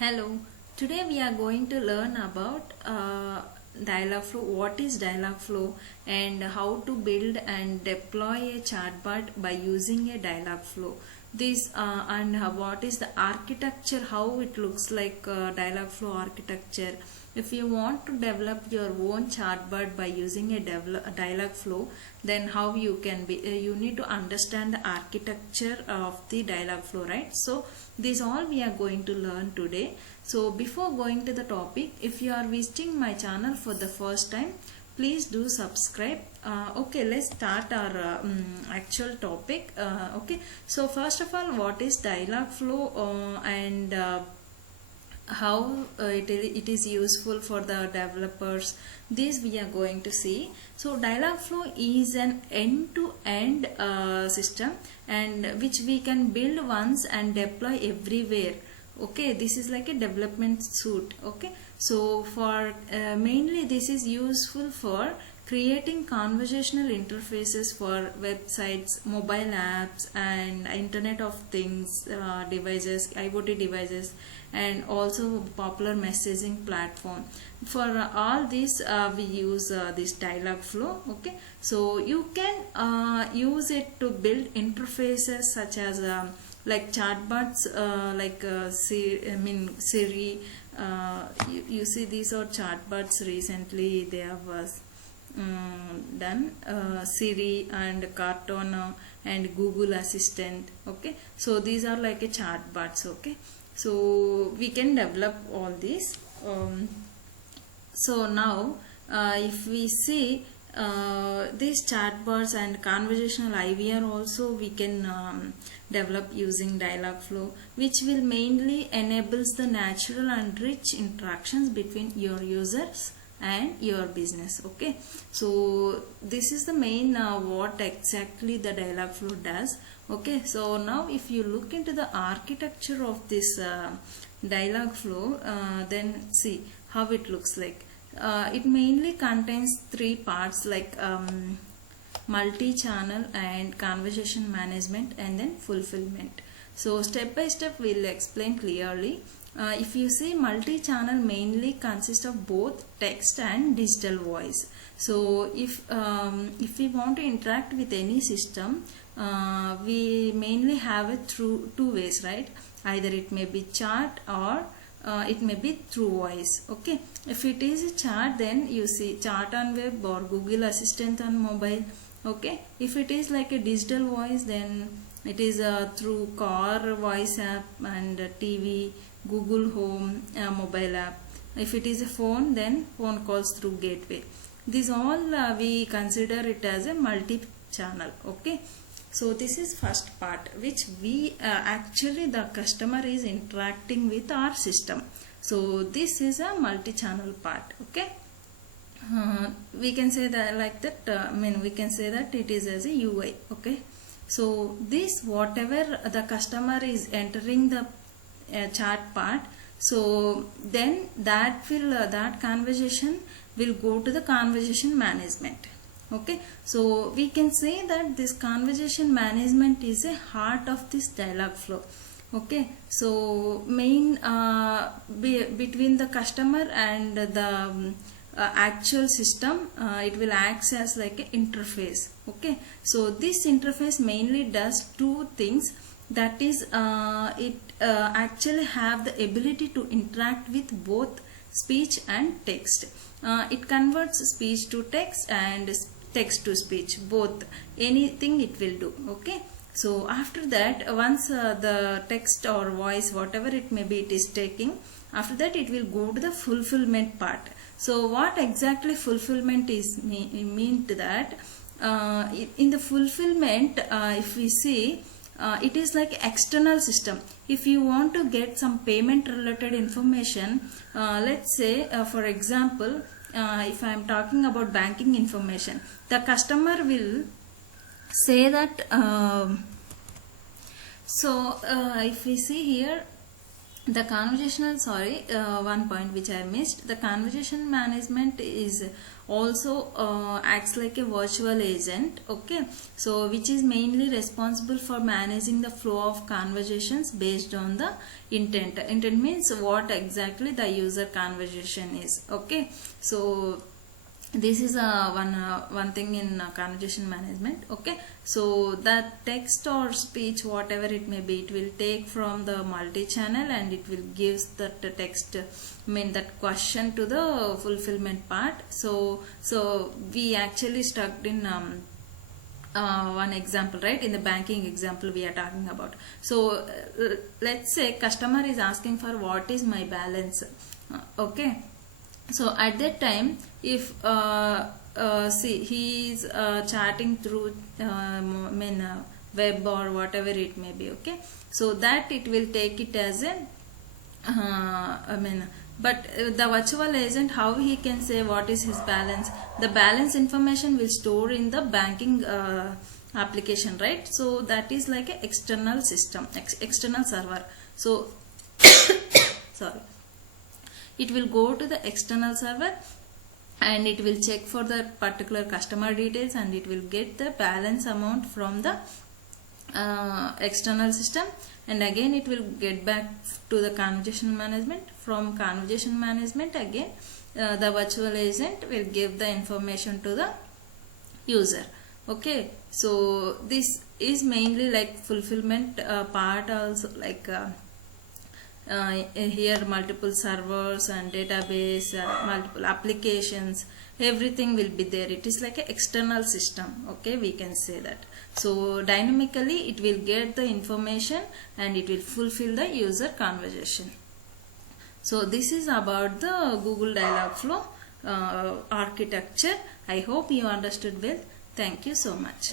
Hello, today we are going to learn about Dialogflow, what is Dialogflow and how to build and deploy a chatbot by using a Dialogflow. This and what is the architecture, how it looks like Dialogflow architecture. If you want to develop your own chatbot by using a Dialogflow, then how you can be, you need to understand the architecture of the Dialogflow, right? So this all we are going to learn today. So before going to the topic, if you are visiting my channel for the first time, please do subscribe. Okay, let's start our actual topic. Okay, so first of all, what is Dialogflow and how it is useful for the developers, this we are going to see. So Dialogflow is an end-to-end system and which we can build once and deploy everywhere. Okay, this is like a development suite. Okay, so for mainly this is useful for creating conversational interfaces for websites, mobile apps and Internet of Things devices, IoT devices, and also popular messaging platform. For all this we use this Dialogflow. Okay, so you can use it to build interfaces such as like chatbots like Siri. You see, these are chatbots recently they have done, Siri and Cortana and Google Assistant. Okay, so these are like a chatbots. Okay, so we can develop all these. So now if we see these chatbots and conversational IVR also we can develop using Dialogflow, which will mainly enables the natural and rich interactions between your users and your business. Okay, so this is the main what exactly the Dialogflow does. Okay, so now if you look into the architecture of this Dialogflow, then see how it looks like. It mainly contains three parts like multi-channel and conversation management and then fulfillment. So step by step we'll explain clearly. If you see, multi-channel mainly consists of both text and digital voice. So if we want to interact with any system, we mainly have it through two ways, right? Either it may be chat or it may be through voice. Okay, if it is a chat, then you see chat on web or Google Assistant on mobile. Okay, if it is like a digital voice, then it is through car voice app and TV, Google Home mobile app. If it is a phone, then phone calls through gateway. These all we consider it as a multi-channel. Okay, so this is first part which we actually the customer is interacting with our system. So this is a multi-channel part. Okay, we can say that like that. We can say that it is as a UI. Okay, so this whatever the customer is entering the chat part, so then that will that conversation will go to the conversation management. Okay, so we can say that this conversation management is a heart of this Dialogflow. Okay, so main between the customer and the actual system, it will act as like an interface. Okay, so this interface mainly does two things. That is, it actually have the ability to interact with both speech and text. It converts speech to text and text to speech, both, anything it will do. Okay, so after that, once the text or voice, whatever it may be, it is taking, after that it will go to the fulfillment part. So what exactly fulfillment is mean to that, in the fulfillment, if we see, it is like external system. If you want to get some payment related information, let's say for example, if I am talking about banking information, the customer will say that so if we see here, the conversational, one point which I missed, the conversation management is also acts like a virtual agent, okay, so which is mainly responsible for managing the flow of conversations based on the intent means what exactly the user conversation is, okay. So this is one thing in conversation management, okay. So that text or speech, whatever it may be, it will take from the multi-channel and it will gives that text, that question to the fulfillment part. So we actually stuck in one example, right? In the banking example we are talking about. So let's say customer is asking for what is my balance, okay. So at that time, if see, he is chatting through web or whatever it may be, okay. So that it will take it as a but the virtual agent, how he can say what is his balance? The balance information will store in the banking application, right? So that is like an external system, external server. So sorry, it will go to the external server and it will check for the particular customer details and it will get the balance amount from the external system, and again it will get back to the conversation management. From conversation management, again the virtual agent will give the information to the user, okay. So this is mainly like fulfillment part also, like here multiple servers and database, multiple applications, everything will be there. It is like an external system, okay, we can say that. So dynamically it will get the information and it will fulfill the user conversation. So this is about the Google Dialogflow architecture. I hope you understood well. Thank you so much.